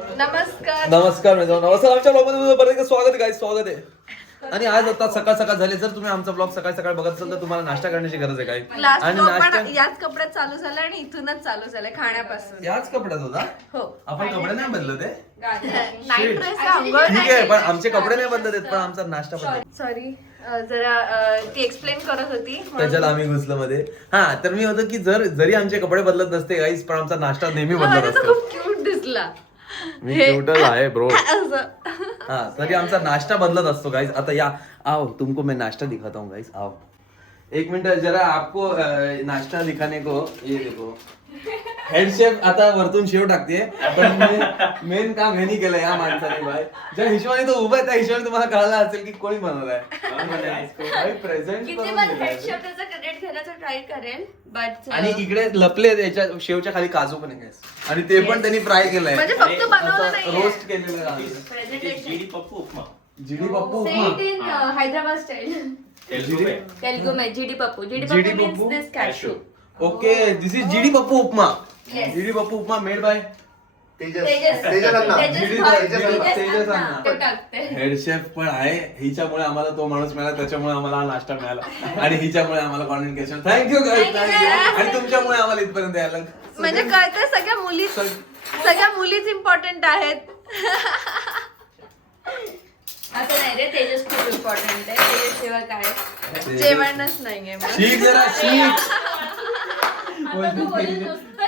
नमस्कार नमस्कार आमच्या ब्लॉग मध्ये परत एकदा स्वागत आहे आणि आज आता सकाळ झाले. जर तुम्ही आमचा ब्लॉग सकाळ बघत असाल तर तुम्हाला नाश्ता करण्याची गरज आहे काय. आणि नाश्ता याच कपड्यात चालू झाला आणि इथूनच चालू झालाय खाण्यापासून. याच कपड्यात होता. हो आपण कपडे नाही बदलत ठीक आहे पण आमचे कपडे नाही बदलत पण आमचा नाश्ता बदलत. सॉरी जरा ती एक्सप्लेन करत होती त्याच्यात आम्ही घुसलो मध्ये. हा तर मी होतो की जरी आमचे कपडे बदलत नसते गाईस पण आमचा नाश्ता नेहमी बदलत असतो. खूप क्यूट दिसला. मी क्यूटच आहे ब्रो. हाँ तरी आमचा नाश्ता बदलत असतो गाइस. आता या आओ तुमको मैं नाश्ता दिखाता हूँ गाइस. आओ एक मिनट जरा आपको नाश्ता दिखाने को ये देखो. हेड शेफ आता वरतून शेव टाकते पण मेन काम ह्यानी केलं या माणसाने. बाय ज्या हिशोबाने तो उभा आहे त्या हिशोबाने तुम्हाला कळलं असेल की कोणी बनवलाय. आणि इकडे लपले त्याच्या शेवच्या खाली काजू पण आहे आणि ते पण त्यांनी फ्राय केलंय. रोस्ट केलेलं. जीडी पप्पू उपमा. जीडी पप्पू उपमा हैदराबाद स्टाईल. तेलुगू में GD Pappu. GD Pappu this cashew. Okay this is GD Pappu upma. GD Pappu upma made by head chef पण आहे. हिच्यामुळे आम्हाला तो माणूस मिळाला त्याच्यामुळे आम्हाला हा नाश्ता मिळाला आणि हिच्यामुळे आम्हाला कॉन्टेंट क्रिएशन. थँक्यू आणि तुमच्यामुळे आम्हाला इथपर्यंत यायला. म्हणजे कळतंय सगळ्या मुलीच इम्पॉर्टंट आहेत. असं नाही रे तेजस खूप इम्पॉर्टंट आहे. तेजस शिवाय काय जेवणच नाहीये. शिक जरा शिक.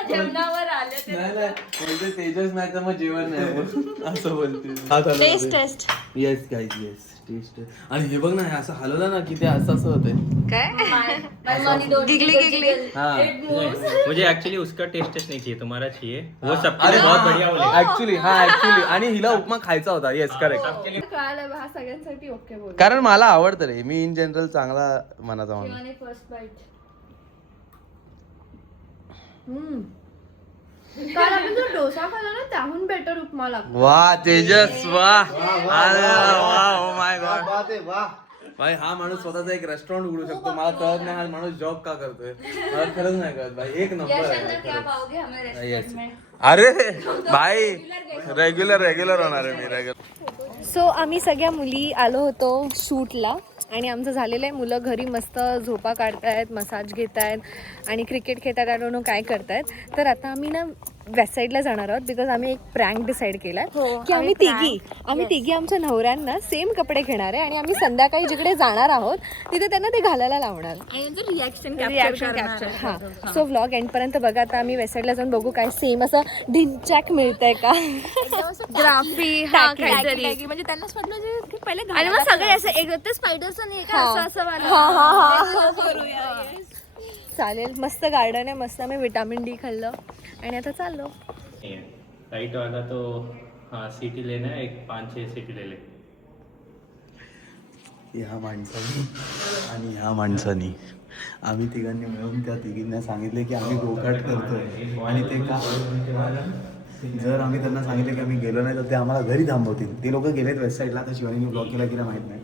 जेवणावर आले बोलते तेजस नाही तर मग जेवण नाही असं बोलते. Test test yes guys yes test. आणि हे बघ ना हे असं हलवलं ना की ते असं होतंय काय गिगली गिगली. मुझे एक्चुअली उसका टेस्ट नहीं चाहिए तुम्हारा चाहिए वो सबके लिए बहुत बढ़िया बोले. ऍक्च्युली आणि हिला उपमा खायचा होता. Yes correct. कळालं हा सगळ्यांसाठी ओके बोल. कारण मला आवडतं रे. मी इन जनरल चांगला मनाचा माणूस. First bite. काल आपण जो डोसा खाल्ला ना त्याहून बेटर उपमा लागतो. वा तेजस वा ओ माय गॉड. भाई हा माणूस स्वतःचा एक रेस्टॉरंट उघडू शकतो. मला कळत नाही हा माणूस जॉब का करतोय. मला खरंच नाही कळत भाई. एक नंबर आहे. अरे भाई रेग्युलर होणार आहे मी रेग्युलर. सो आम्ही सगळ्या मुली आलो होतो शूटला आणि आमचं झालेलं आहे. मुलं घरी मस्त झोपा काढतायत, मसाज घेत आहेत आणि क्रिकेट खेळतात. आय डोंट नो काय करतायत. तर आता आम्ही ना वेस्ट साईडला जाणार आहोत बिकॉज आम्ही एक प्रँक डिसाईड केलाय की आम्ही तिघी आमच्या नवऱ्यांना सेम कपडे घेणार आहे आणि आम्ही संध्याकाळी जिकडे जाणार आहोत तिथे त्यांना ते घालायला लावणार. Reaction capture. हा सो व्लॉग एंड पर्यंत बघा. आता आम्ही वेस्ट साईडला जाऊन बघू काय सेम असं ढिंचॅक मिळतंय का. ग्राफी म्हणजे त्यांना वाटलं पहिले आणि मग सगळे असं एक स्पायडरचं नाही का असं करूया. चालेल. मस्त गार्डन आहे. मस्त आम्ही विटामिन डी खाल्लं आणि आता चाललो. राइट वाला तो हाँ सिटी लेना है. एक 5-6 सिटी ले ले. ह्या माणसानी आणि ह्या माणसानी आम्ही तिघांनी मिळून त्या तिघींना सांगितले की आम्ही गोकाट करतोय. आणि ते का जर आम्ही त्यांना सांगितले की आम्ही गेलो नाही तर ते आम्हाला घरी थांबवतील. ते लोक गेलेत वेस्ट साईडला. आता शिवानीने ब्लॉक केला की माहित नाही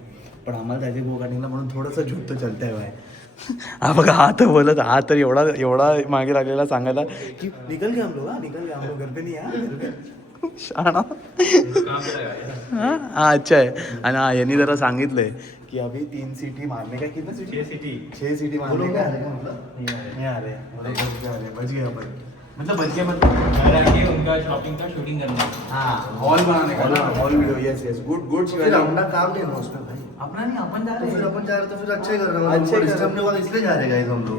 पण आम्हाला त्याचे गोकाटिंगला म्हणून थोडंसं झुकतं चलतंय बाय. हा बघा हा तर बोलत हा तर एवढा मागे लागलेला सांगायला की निकल गए हम लोग घर पे नहीं है. शाणा. हा अच्छा आहे. आणि हा यांनी जरा सांगितलंय कि अभी 3 सीटी मारने का. कितना सीटी 6 सीटी मारने का. नहीं आ रहे बच गए अपन. मतलब बच गए उनका शॉपिंग का शूटिंग करना. हाँ हॉल बनाने का ना. Hall video. Yes good Shivaji. अपना काम नहीं है उसमें भाई. अपना नहीं अपन जा रहे हैं. अपन जा रहे तो फिर अच्छे कर रहे हैं. अच्छे डिस्टर्ब वाला इसलिए जा रहे हैं हम लोग.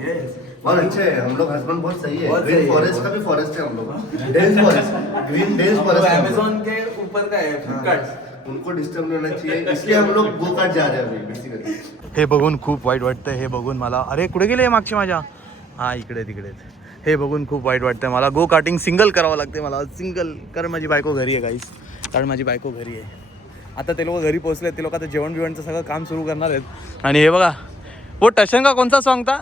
और अच्छे हैं हम लोग. हस्बैंड बहुत सही है. ग्रीन फॉरेस्ट का भी फॉरेस्ट है हम लोग. Dense forest. Green dense forest. Amazon के ऊपर का है. फ्लिपकार्ट. उनको डिस्टर्ब नहीं होना चाहिए इसलिए हम लोग गोकाट जा रहे हैं अभी बेसिकली. हे बघून खूप वाईट वाटतं. हे बघून मला अरे कुठे गेले मागचे माझ्या. हा इकडे तिकडे. हे बघून खूप वाईट वाटतं मला. गो कार्टिंग सिंगल करावं लागते मला. सिंगल. कारण माझी बायको घरी आहे गाईस. कारण माझी बायको घरी आहे. आता ते लोक घरी पोहोचले. ते लोक आता जेवण बिवणचं सगळं काम सुरू करणार आहेत. आणि हे बघा वो टशन का कौन सा सॉन्ग था.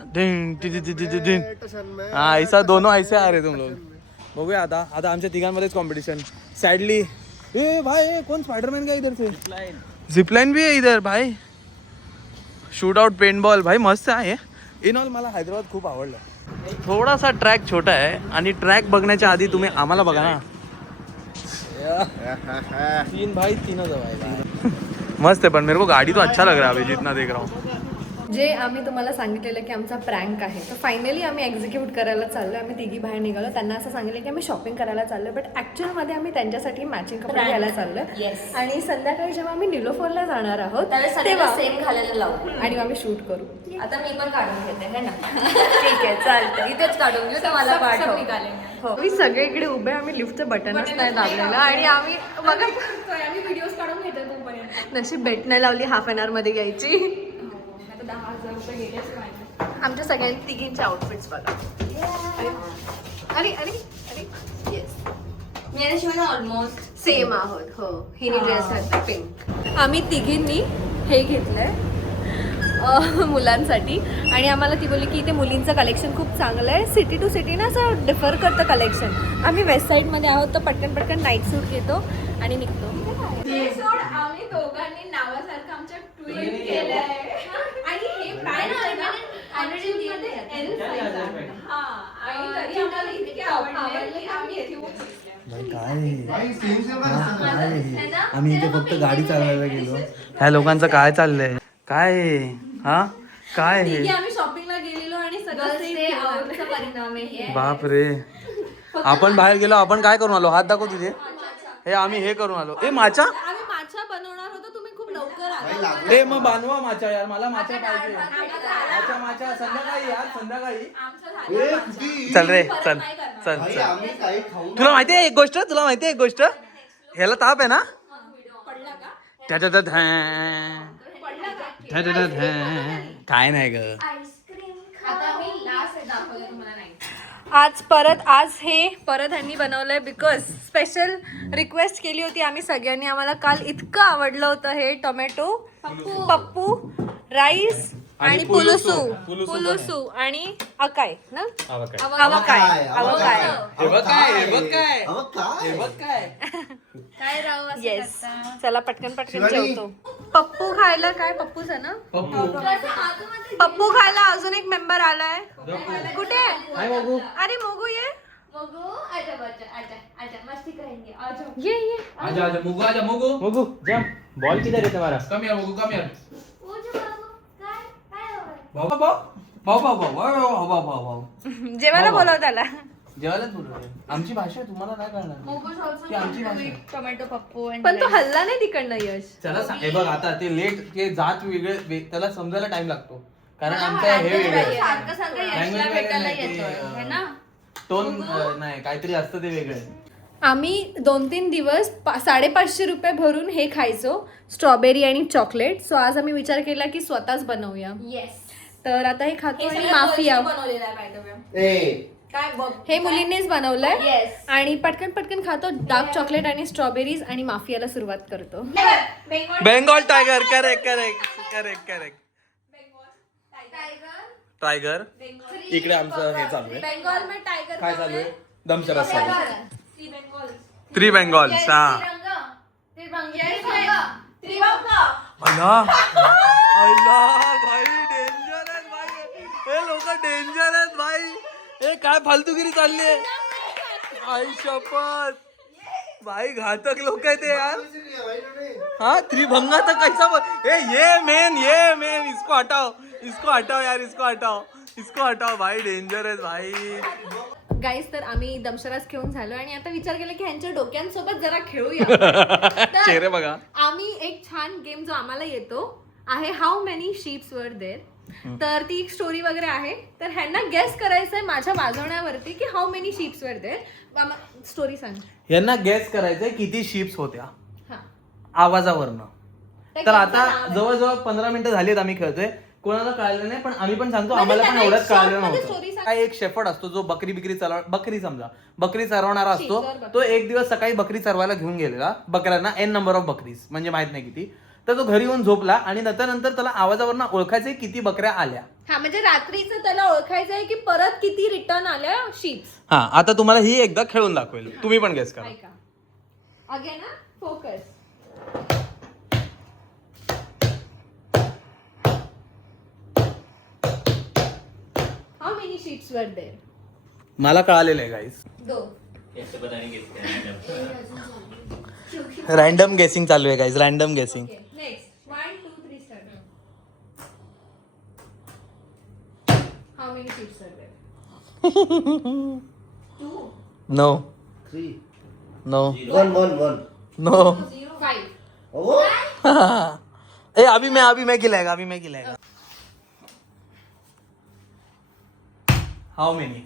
हा ऐसा दोनों ऐसे आ रहे तुम लोग. बघूया आता आमच्या तिघांमध्येच कॉम्पिटिशन. सॅडली ए भाई कौन स्पाइडरमैन का इधर से जिपलाइन भी है इधर भाई. शूट आउट पेंटबॉल भाई मस्त आहे. इन ऑल मला हैदराबाद खूप आवडलं. थोडासा ट्रॅक छोटा आहे आणि ट्रॅक बघण्याच्या आधी तुम्ही आम्हाला बघा ना. तीन भाई तीनों दवाई मस्त है, पर मेरे को गाड़ी तो अच्छा लग रहा है अभी जितना देख रहा हूँ. जे आम्ही तुम्हाला सांगितलेलं की आमचा प्रँक आहे, तर फायनली आम्ही एक्झिक्यूट करायला चाललो. आम्ही तिघी बाहेर निघालो. त्यांना असं सांगितलं की आम्ही शॉपिंग करायला चाललो, बट ॲक्च्युअलमध्ये आम्ही त्यांच्यासाठी मॅचिंग कपडे घ्यायला चाललो. आणि संध्याकाळी जेव्हा आम्ही निलोफरला जाणार आहोत तेव्हा सेम घालायला लावू. आणि आम्ही शूट करू. आता मी पण काढून घेते है ना. ठीक आहे, चालतं. इथेच काढून घेऊ तर मला पाठव. हो, मी सगळे इकडे उभे, आम्ही लिफ्टचं बटनच नाही दाबलेलं आणि आम्ही बघा आम्ही व्हिडिओज काढून घेतो तोपर्यंत. नशीब बेट नाही लावली हाफ एन मध्ये घ्यायची. आता 10,000 रुपये गेलेच माझे. आमच्या सगळ्यांनी तिघींचे आउटफिट्स बघा. अरे अरे अरे येस, मी आणि शिवानी ऑलमोस्ट सेम आहोत. हो, हिने ड्रेस घातला पिंक. आम्ही तिघींनी हे घेतलंय मुलांसाठी आणि आम्हाला ती बोलली की इथे मुलींचं कलेक्शन खूप चांगलं आहे. सिटी टू सिटी ना असं डिफर करतं कलेक्शन. आम्ही वेस्ट साईडमध्ये आहोत तर पटकन पटकन नाईट सूट घेतो आणि निघतो. सोड आम्ही दोघांनी नावासारखं आमच्या ट्विन केलंय. आणि हे पॅन्ट मध्ये L size आहे. हा, आणि तरी आम्हाला इतके आवडले की आम्ही घेऊन भाई काय आम्ही इथे फक्त गाडी चालवायला गेलो. ह्या लोकांचं काय चाललंय, काय आहे? हा काय आहे? तिघी आम्ही शॉपिंगला गेलेलो आणि सगळं गर्ल्स save डे केलं. आउटचा परिणाम आहे. बाप रे, आपण बाहेर गेलो. आपण काय करून आलो? हात दाखव तुझे. हे आम्ही हे करून आलो. ए माचा, आम्ही माछा बनवणार होतो, तुम्ही खूप लवकर आला. ए मग बांधवा माचा यार, मला माचा पाहिजे. माचा माचा संध्याकाळी यार, संध्याकाळी. चल रे, चल चल भाई चल. आम्ही काही खाऊ तुला माहितीये एक गोष्ट, तुला माहितीये एक गोष्ट, ह्याला ताप आहे ना. त्याच्यात काय नाही ग. आता मी लास्ट दाखवलं तुम्हाला नाही. आज हे परत ह्यांनी बनवलंय बिकॉज स्पेशल रिक्वेस्ट केली होती आम्ही सगळ्यांनी. आम्हाला काल इतकं आवडलं होतं हे टोमॅटो पप्पू राईस आणि पुलुसू आणि अकाय ना, अवकाय. काय राहू असं येस, करता? चला पटकन पटकन शिवानी. जेवतो. पप्पू खायला काय, पप्पूच आहे ना. पप्पू खायला अजून एक मेंबर आलाय. कुठे? अरे मोगू ये मगो आजा बच्चा आजा आजा मस्ती करेंगे आजा. ये ये. आजा आजा मुगू, आजा मुगू. मुगू जंप. बॉल किधर है तुम्हारा? कम यार मुगू, कम यार. ओ जो बाबू काय काय हवंय? भाऊ भाऊ भाऊ भाऊ भाऊ भाऊ जेवायला बोलव त्याला. जेवायलाच बोलवलंय. आमची भाषा आहे, तुम्हाला काय कळणार? मोगोज also ती आमची भाषा आहे. टोमॅटो पप्पू and पण तो rice. हल्ला नाही तिकडनं यश. त्याला हे बघ आता ते लेट, ते जात वेगळे, त्याला समजायला टाइम लागतो कारण आमचं हे वेगळं सारखं सारखं यशला Language भेटायला वेगळं येतोय नाही, है ना. टोन नाही, काहीतरी असतं ते वेगळं. आम्ही 2-3 दिवस 550 रुपये भरून हे खायचो, स्ट्रॉबेरी आणि चॉकलेट. सो आज आम्ही विचार केला की स्वतःच बनवूया. येस. तर आता हे खातो हे आणि सगळं माफिया. girls नी बनवलेलं आहे by the way. काय बघ हे मुलींनीच बनवलंय Yes. आणि पटकन पटकन खातो. डार्क चॉकलेट आणि स्ट्रॉबेरीज आणि माफियाला सुरुवात करतो. Bengal Bengal tiger, correct correct correct correct. Tiger. इकडे आमचं हे चालू आहे. बेंगॉल में टाइगर काय चालू आहे? दमशरास चालू आहे. Three Bengal. Three Bengal. हा अल्ला भाई डेंजर आहेत भाई, हे लोक डेंजर आहेत भाई. हे काय फालतूगिरी चालली आहे. आई शपथ भाई, घातक लोक आहेत ते यार. हाँ त्रिभंगा तक कैसा ये मेन इसको हटाओ यार, इसको हटाओ भाई, डेंजर है भाई. गाईस, तर आम्ही दमशरास घेऊन झालो आणि आता विचार केला की ह्यांच्या डोक्यांसोबत जरा खेळूया. चेहरे बघा. आम्ही एक छान गेम जो आम्हाला येतो आहे, हाऊ मेनी शीप्स वर देर. तर ती एक स्टोरी वगैरे आहे, तर ह्यांना गेस करायचंय माझ्या वाजवण्यावरती की हाऊ मेनी शीप्स वर देर. स्टोरी सांग. यांना गेस करायचंय किती शिप्स होत्या हा, आवाजावरनं. तर आता जवळजवळ 15 मिनिटं झालीत आम्ही खेळतोय. कोणाला कळलं नाही, पण आम्ही पण सांगतो आम्हाला पण एवढंच कळलं नव्हतं. काय एक शेफर्ड असतो जो बकरी समजा बकरी चरवणारा असतो. तो एक दिवस सकाळी बकरी चरवायला घेऊन गेलेला बकऱ्यांना, n नंबर ऑफ बकरीज म्हणजे माहित नाही किती. तर तो घरी येऊन झोपला आणि नंतर त्याला आवाजावरनं ओळखायचंय किती बकऱ्या आल्या. हा म्हणजे रात्रीचं त्याला ओळखायचं आहे की परत किती रिटर्न आल्या शीप्स. हा, आता तुम्हाला ही एकदा खेळून दाखवेल, तुम्ही पण गेस करा. अगेन ना, फोकस. हाऊ मेनी शीप्स वर देर. मला कळालेलं आहे गाईस. 2 ऐसे पता नहीं किसका है रॅन्डम गेसिंग चालू आहे guys, random guessing. Next 1 2 3 start. How many chips are there? 2 no 3 no 1 1 1 no. 0 5. ओ ए अभी मैं खिलाएगा, अभी मैं खिलाएगा. How many?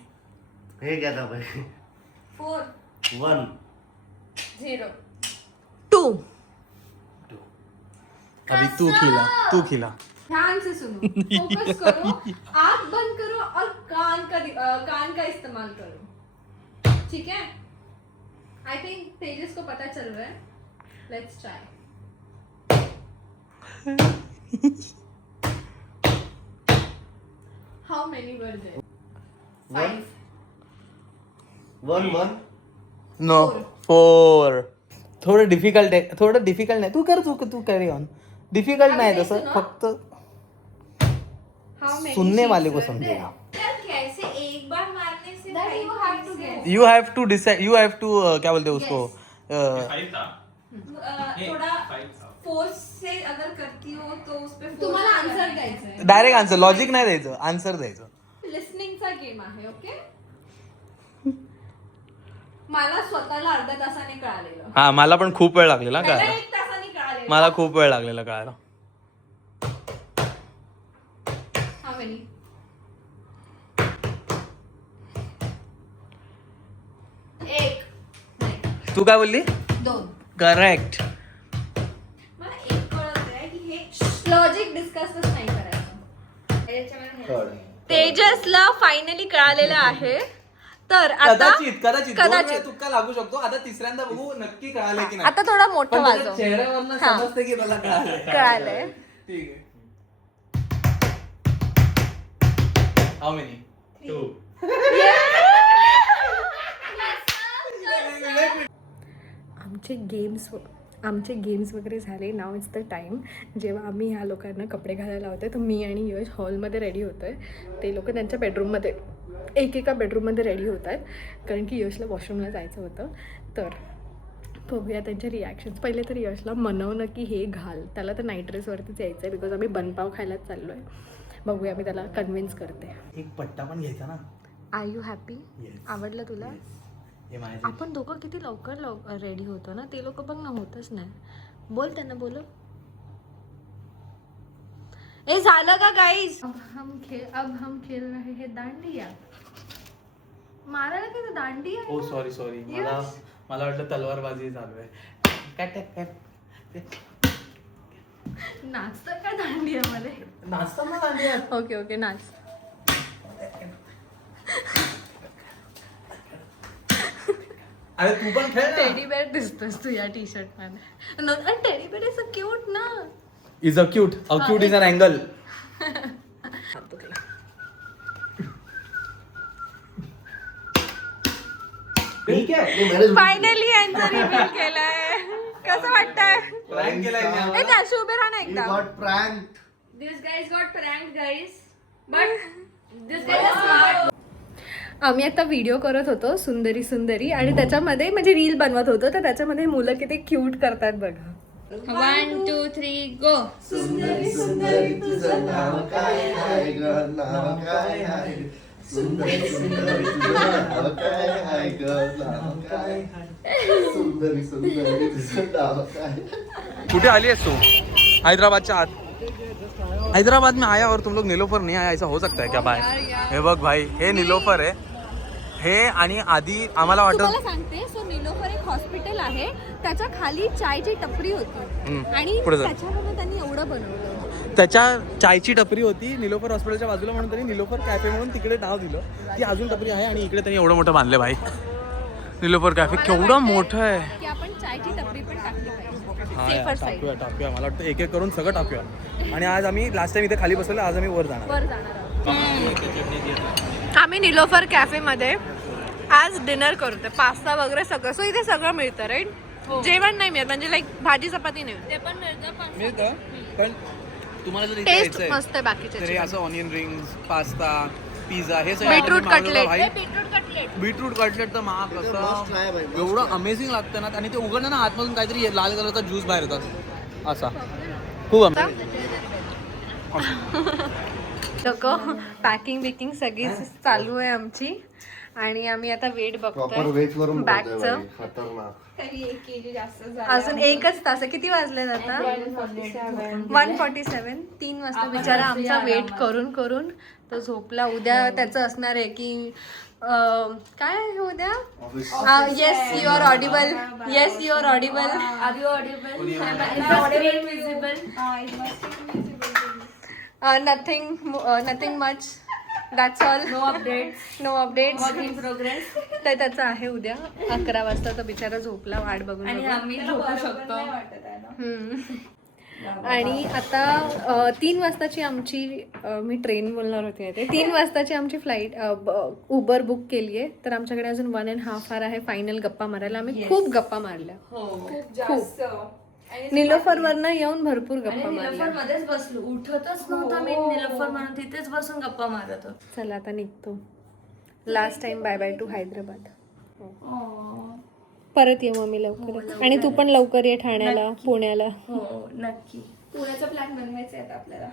ये क्या था भाई? 4 1 0 2. अभी तू खिला. ध्यान से सुनो, फोकस करो, आँख बंद करो और कान का इस्तेमाल करो. ठीक है? आई थिंक तेजस को पता चल रहा है. Let's try. How many were there? 5 1 1 no 4. थोडं डिफिकल्ट आहे, थोडं डिफिकल्ट नाही. तू कॅरी ऑन. डिफिकल्ट नाही तसं, फक्त हाउ मेनी सुनने वाले को समजेगा. यार कैसे एक बार मारने से That you have to guess. You have to decide, you have to क्या बोलते हैं उसको, 5 था. थोड़ा फोर्स से अगर करती हो तो उस पे तुम्हाला आन्सर द्यायचं आहे. डायरेक्ट आन्सर, लॉजिक नाही द्यायचं, आन्सर द्यायचं. लिस्निंगचा गेम आहे. ओके, मला स्वतःला अर्ध्या तासाने कळालेलं. हा मला पण खूप वेळ लागलेला पहिला कळायला. 1 तासाने कळालेलं. मला खूप वेळ लागलेला कळायला. How many? एक नाही, तू काय बोलली? 2. करेक्ट. मला एक कळत आहे की हे लॉजिक डिस्कसच नाही करायचं. याच्यामध्ये थर्ड तेजसला फायनली कळालेलं आहे. तर आता कदाचित तुक्का लागू शकतो. आता तिसऱ्यांदा बघू नक्की कळाले की नाही. आता थोडा मोठा पण वाजव. त्याच्या चेहऱ्यावरनं हा. समजते की त्याला कळालंय. कळालंय. ठीक आहे. How many? 2. आमचे गेम्स वगैरे झाले. नाव इट्स द टाईम जेव्हा आम्ही ह्या लोकांना कपडे घालायला होते. तर मी आणि यश हॉलमध्ये रेडी होतो आहे. ते लोक त्यांच्या बेडरूममध्ये एकेका बेडरूममध्ये रेडी होत आहेत, कारण की यशला वॉशरूमला जायचं होतं. तर बघूया त्यांचे रिॲक्शन्स. पहिले तर यशला मनवणं की हे घाल, त्याला तर नाईट ड्रेसवरतीच यायचं आहे बिकॉज आम्ही बनपाव खायलाच चाललो आहे. बघूया, मी त्याला कन्व्हिन्स करते. एक पट्टा पण घ्यायचा ना. Are you happy? Yes. आवडलं तुला? हे माझ्या आपण दोघं किती लवकर रेडी होतो ना, ते लोक बघ ना होतच नाही. बोल त्यांना, बोल. ए झालं का गाईज? अब हम खेल रहे हैं दांडिया. मारायला किती दांडिया आहे? ओ सॉरी मला वाटलं तलवारबाजी चालू आहे. नाचतं का दांडिया मध्ये? नाचताना दांडिया. ओके नाच. अरे तू पण खेळ ना. टेडी बेअर दिसतोस तू या टी शर्ट मध्ये. Teddy bear is a cute ना. Is a cute is an angle. ठीक आहे. फायनली यांचा रिव्हील केलाय. कसं वाटतंय? प्रँक केलाय मी आम्हाला. ए त्याशी उभे राहा ना एकदा. got pranked. This guys got pranked, guys. But this guy is smart. आम्ही आता व्हिडिओ करत होतो सुंदरी आणि त्याच्यामध्ये म्हणजे रील बनवत होतो. तर त्याच्यामध्ये मुलं किती क्यूट करतात बघा. 1 2 3 go. सुंदरी सुंदरी तुझं नाव काय आहे ग, नाव काय आहे? सुंदरी सुंदरी तुझं नाव काय आहे ग, नाव काय आहे? सुंदरी सुंदरी तुझं नाव काय? कुठे आली आहेस तू? हैदराबादच्या आत. हैदराबाद में आया और तुम लोग नीलोफर नहीं आया, ऐसा हो सकता है क्या? बाय. हे बघ भाई, हे नीलोफर आहे. हे आणि आधी आम्हाला तुम्हाला वाटत सांगते, सो नीलोफर एक हॉस्पिटल आहे, त्याच्या खाली चायची टपरी होती आणि पुढे जा. त्याच्यामध्ये त्यांनी एवढं बनवलं. त्याच्या चायची टपरी होती नीलोफर हॉस्पिटलच्या बाजूला, म्हणून त्यांनी नीलोफर कॅफे म्हणून तिकडे नाव दिलं. ती अजून टपरी आहे आणि इकडे त्यांनी एवढं मोठं बांधलं भाई. नीलोफर कॅफे केवढं मोठं आहे. की आपण चायची टपरी पण टाकली पाहिजे. हा सेफर यार, साईड टाकूया. मला वाटतं एक करून सगळं टाकूया. आणि आज आम्ही लास्ट टाइम इथे खाली बसलो, आज आम्ही वर जाणार. वर जाणार आहोत. आम्ही नीलोफर कॅफेमध्ये आज डिनर करतोय. पास्ता वगैरे सगळं. सो इथे सगळं मिळतं राईट. जेवण नाही मिळत, म्हणजे लाईक भाजी चपाती नाही ते पण मिळतं. मिळतं, पण तुम्हाला जर इथे टेस्ट यायचंय मस्त आहे बाकीचे. तर हे असं ऑनियन रिंग्स, पास्ता, पिझ्झा हे सगळं बीटरूट item मी मागवलं कटलेट. भाई. बीटरूट कटलेट तर महाग must try कसं भाई, must एवढं try. अमेझिंग लागतं ना आणि ते उघडलं ना आतमधून काहीतरी लाल कलरचा ज्यूस बाहेर येतात असा खूप लोक पॅकिंग बिकिंग सगळी चालू आहे आमची आणि आम्ही आता वेट प्रॉपर वेट बघतोय करून बॅगचं. खतरनाक. तरी 1 kg जास्त झालं. अजून एकच तास किती वाजले आता 147. 3 वाजता बिचारा आमचा वेट करून करून तो झोपला. उद्या त्याचं असणार आहे की काय आहे उद्या. Yes you are audible. Yes you are audible. Are you audible? Screen visible? It must be visible. Nothing much. That's all. No updates. No updates. Work in progress. तर त्याचं आहे उद्या 11 वाजता. तो बिचारा झोपला वाट बघून आणि बघून. आम्ही झोपू शकतो. आणि आता 3 वाजताची आमची मी ट्रेन बोलणार होते ते 3 वाजताची आमची फ्लाईट उबर बुक केली आहे. तर आमच्याकडे अजून 1.5 hour आहे फायनल गप्पा मारायला. आम्ही खूप गप्पा मारल्या. खूप जास्त. निलोफरवरनं येऊन भरपूर गप्पा आणि मारल्या. निलोफर मध्येच बसलो उठतच नव्हता मी निलोफर म्हणून तिथेच बसून गप्पा मारत होतो. चला आता निघतो. Last time bye bye to Hyderabad. परत ये मम्मी लवकर. आणि तू पण लवकर ये ठाण्याला पुण्याला. हो नक्की. पुण्याचा प्लॅन बनवायचा आहे आता आपल्याला.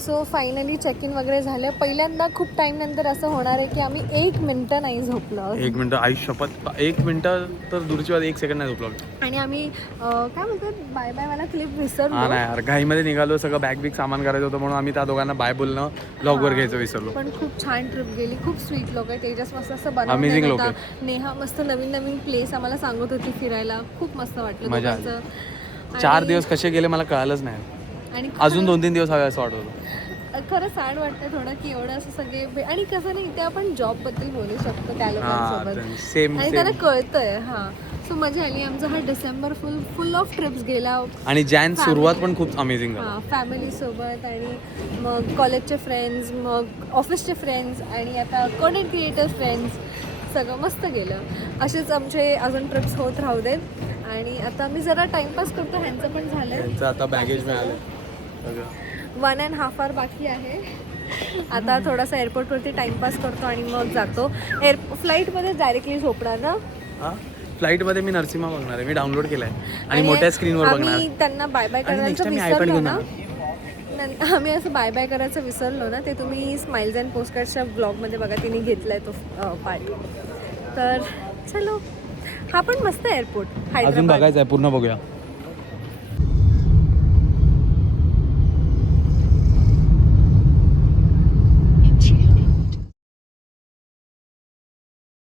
सो फायनली चेक इन वगैरे झालं. पहिल्यांदा खूप टाइम नंतर असं होणार आहे की आम्ही 1 मिनिटं नाही झोपलो. 1 मिनिट आयुष्यपत 1 मिनिटं तर दूरची बात 1 सेकंड नाही झोपलो. आणि आम्ही काय बोलतात बाय बाय मला क्लिप हा विसरलो. नाही यार घाईमध्ये निघालो सगळं बॅग बिग सामान करायचं होतं म्हणून आम्ही त्या दोघांना बाय बोलणं ब्लॉगवर घ्यायचं विसरलो. पण खूप छान ट्रिप गेली. खूप स्वीट लोक आहेत. तेजस मस्त असं Amazing लोक बनवलं. नेहा मस्त नवीन नवीन प्लेस आम्हाला सांगत होती फिरायला. खूप मस्त वाटलं मजा आली. दोघांचं. 4 दिवस कसे गेले मला कळालंच नाही. आणि अजून 2-3 दिवस हवे असं वाटत होतं. खरं सॅड वाटतं थोडं की एवढं असं सगळे. आणि कसं नाही इथे आपण जॉब बद्दल बोलू शकतो त्या लोकांसोबत सेम आणि त्यांना कळतंय. सो मजा आली. आमचा हा डिसेंबर फुल ऑफ ट्रिप्स गेला. आणि जॅन सुरुवात पण खूप अमेझिंग झाली. फॅमिलीसोबत आणि मग कॉलेजचे फ्रेंड्स मग ऑफिसचे फ्रेंड्स आणि आता कंटेंट क्रिएटर फ्रेंड्स सगळं मस्त गेलं. असेच आमचे अजून ट्रिप्स होत राहू देत. आणि आता मी जरा टाइमपास करतो. ह्यांचं पण झालं. त्यांचं आता बॅगेज मिळालं. 1.5 hour बाकी आहे. आता थोडासा एअरपोर्टवरती टाइमपास करतो आणि मग जातो. फ्लाईटमध्ये डायरेक्टली झोपणार ना. हां फ्लाईटमध्ये मी नरसिंहा बघणार आहे. मी डाउनलोड केलं आहे आणि मोठ्या स्क्रीनवर बघणार. आम्ही त्यांना बाय बाय आणि नेक्स्ट करायचं टाइम मी आयपॅड विसरलो घेऊन ना. येणार. आम्ही असं बाय बाय करायचं विसरलो ना. ते तुम्ही स्माइल्स अँड पोस्टकार्डच्या ब्लॉगमध्ये बघा. तिने घेतलाय तो पार्ट. तर चलो. हा पण मस्त एअरपोर्ट अजून हैदराबाद. बघायचं आहे पूर्ण बघूया.